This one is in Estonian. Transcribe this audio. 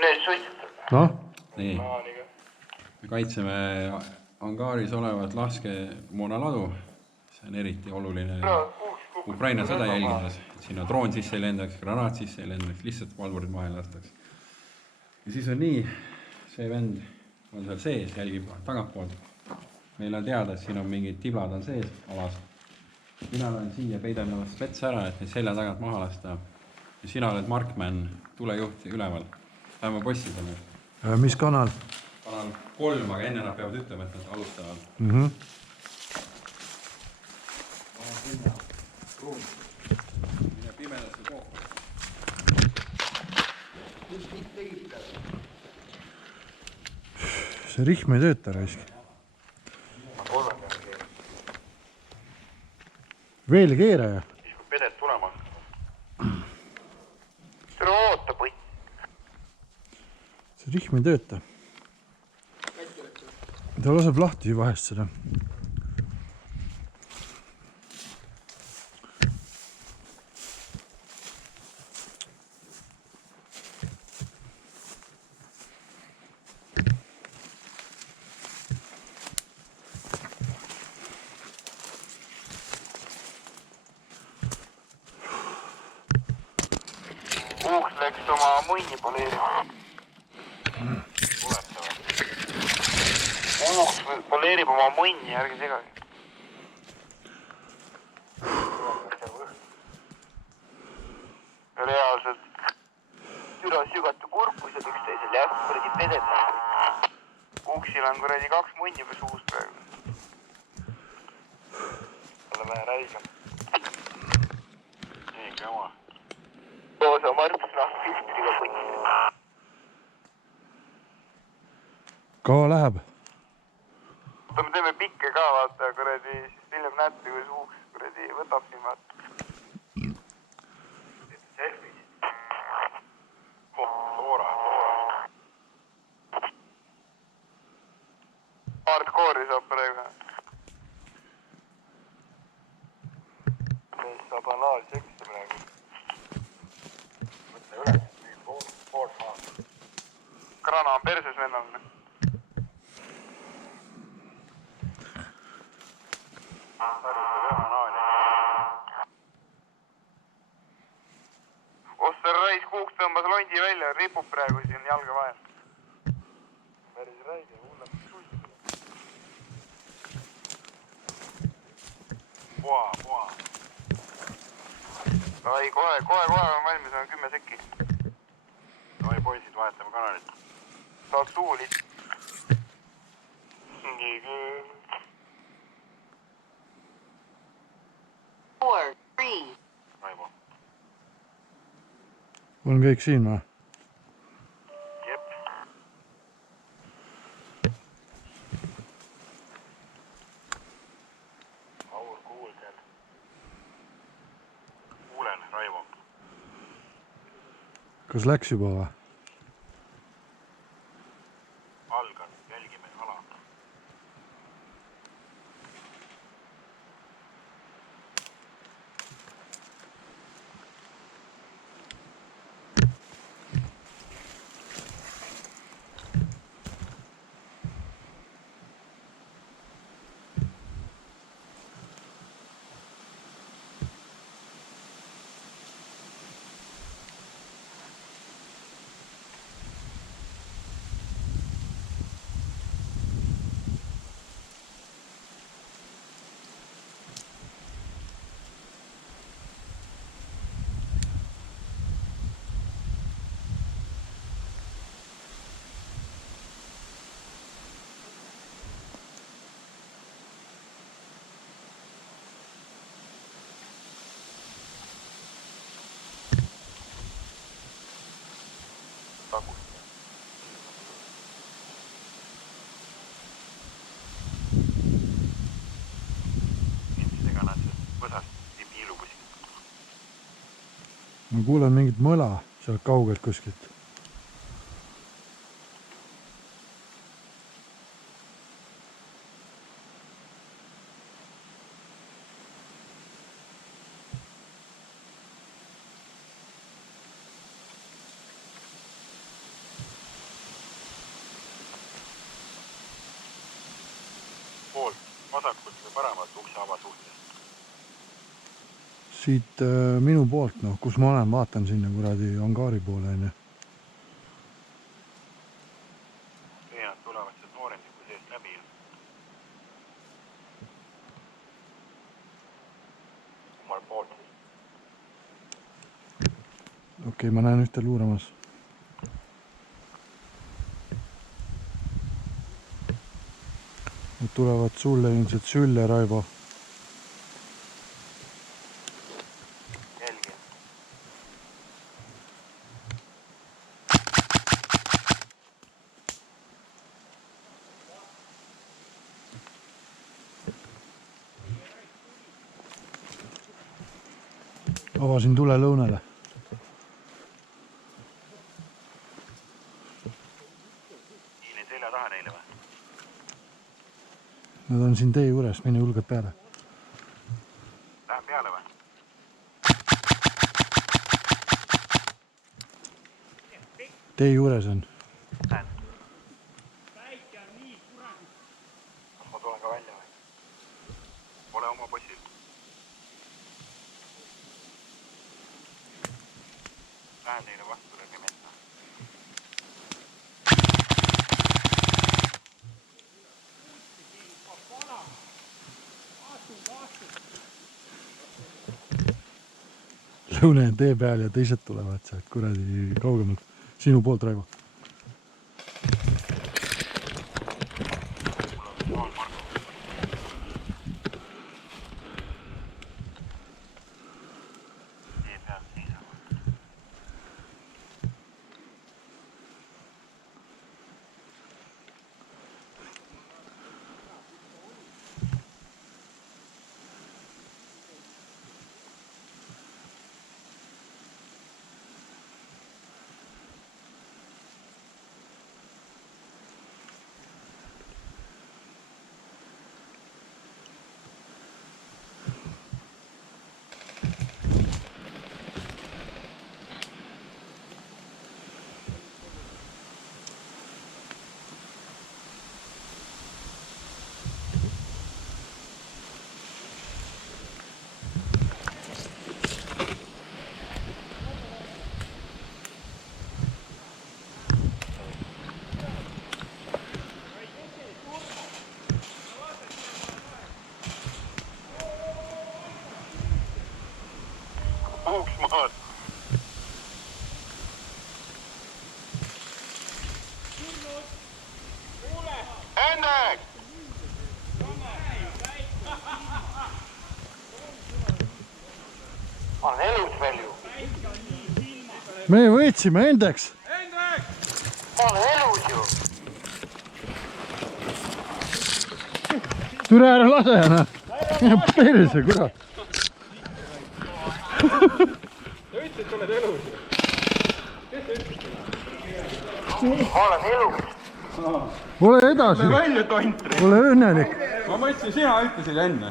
Need suitsetab. Noh? Nii. Me kaitseme Angaaris olevat laskemoonaladu. See on eriti oluline Ukraina sõda jälgides. Sinna droon sisse ei lendaks, granaat sisse ei lendaks, lihtsalt valvurid maha lastaks. Ja siis on nii, see vend on seal sees, jälgib tagantpoolt. Meil on teada, et siin on mingid tiblad on sees alas. Mina olen siia peidan ennast vetsa ära, et neid selja tagant maha lasta. Ja sina oled Markman, tulejuht üleval. Lähme bossidele. Mis kanal? Kanal 3, aga enne nad peavad ütlema, et nad alustavad. Mine pimedasse kokku. See rihm ei tööta raisk. Veel keera ja? Siis kui pedet tulema. Tere oota põi. See rihm ei tööta. Ta laseb lahti vahest seda. Uuks läks oma munni poleerima. Uuks poleerib oma munni, ärge segagi. Reaalselt süda sügatu kurkused üksteisel jah, kuradi pedet. Uuksil on kuradi 2 munni või suus praegu. Talle vähe räigem. Nii, kõma. Toosa marpsnahk filtriga põnni. Kaua läheb? Me teeme pikke ka, vaata, kuradi, siis hiljem näete, kui suuks kuradi võtab siin, vaata. Selfis. Toora. Hardcore'i saab praegu. Mees saab analseksi praegu. Võtta üle, pool maad. Krana on perses vennal. Oster Rais kuuks tõmbas londi välja, ripub praegu siin jalga vahel. Päris räige, hullem suitsu. Poa. Ai, kohe on valmis, on 10 sekki. Oi, poisid, vahetame kanalit. Saad suulit. Nii küll. 4, 3. Raivo. On kõik siin või? Jep. Aur kuuldel. Kuulen, Raivo. Kas läks juba või? Algan, jälgime ala. Tagus. Endistega nad võsast ei piilubusi. Ma kuulen mingit mõla sealt kaugelt kuskilt. ukse avasuhtes. Siit minu poolt, noh, kus ma olen, vaatan sinna kuradi angaari poole, onju. Nad tulevad sealt noorendiku seest läbi. Omal poolt siis. Okei, ma näen ühte luuramas. Nad tulevad sulle ilmselt sülle, Raivo. Jälgi. Avasin tule lõunale. Hiilin selja taha neile või? Nad on siin tee juures, mine julgelt peale. Lähen peale või? Tee juures on. Lähen. Kas ma tulen ka välja või? Ole oma possil. Lähen teile vastu läbi metsa. Lõune on tee peal ja teised tulevad sealt kuradi kaugemalt. Sinu poolt, Raivo. Puhuks maad. Hendrik! On elus veel ju. Me võitsime, Hendeks! On elus ju. Türe ära lase, noh! Perse, kurat! Sa ütlesid, et oled elus. Kes sa ütlesid? Ma olen elus. Ole edasi! Välja tontri. Ole õnnelik! Ma mõtlesin, sina ütlesid enne.